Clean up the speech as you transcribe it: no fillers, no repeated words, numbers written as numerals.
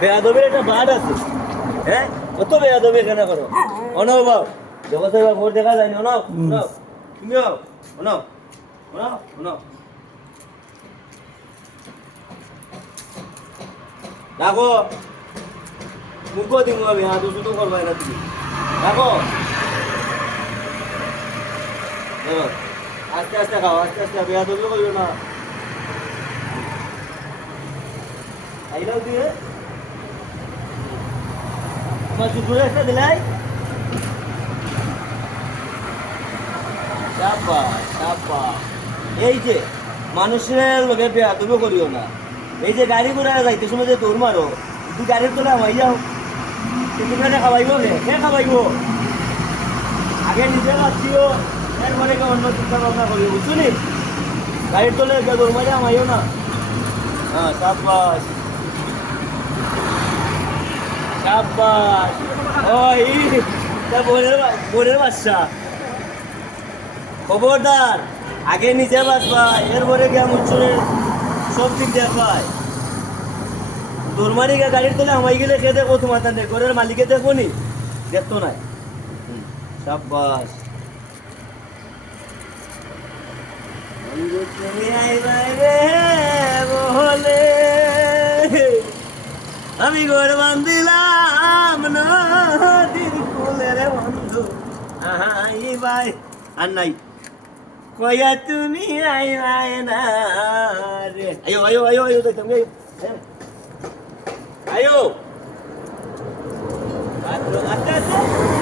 বেয়াদবের একটা বাদ আছে। হ্যাঁ, কত বেয়াদবি এখানে করো। অনব বাবু, জগতের বাবু ভোট দেখা যায়নি। অনব, অনব, তুমিও অনব, অনব, অনব। দেখো, মুখও দিব আমি, হ্যাঁ দুশো তো করবাই না তুমি। দেখো, দেখো, আস্তে আস্তে খাও, আস্তে আস্তে, বেয়াদবি করবে না। খাইলাও দিয়ে, তোমার চুপুরে একটা দিলাই। সাবাস, সাবাস। এই যে মানুষের লোকে বেয়াদবি করিও না। এই যে গাড়ি ঘোড়া যাইতে সময় যে দৌড় মারো, তুই গাড়ির তোলা হয়ে যাও, তোমরা খাওয়াইব কে খাওয়াইব? আগে নিজে বাঁচিও, এরপরে অন্য চিন্তা ভাবনা করিও, বুঝছো নি? গাড়ির তোলে দৌড় মারে আমাইও না। হ্যাঁ, সাবাস, সাবাস। ওই তা বোনের বাচ্চা, খবরদার আগে নিজে বাঁচবা, এরপরে গিয়া মুচুরের সব দিক দেখায়। তোরমারি গাড়ির তোলে আমায় গেলে খেয়ে দেখো, তোমার তার ঘরের মালিকে দেখবো নি, দেখতো নাই। সাব্বাস। তুমি আইবাই রে বলে আমি ঘর বান্ধিলাম নদীর কুলে রে বন্ধু আইবাই। আর নাই কয়া তুমি আইবাই না রে। আয়ো আয়ো আয়ো আয়ো দেখতাম আয়ো আয়ো আস্তে আস্তে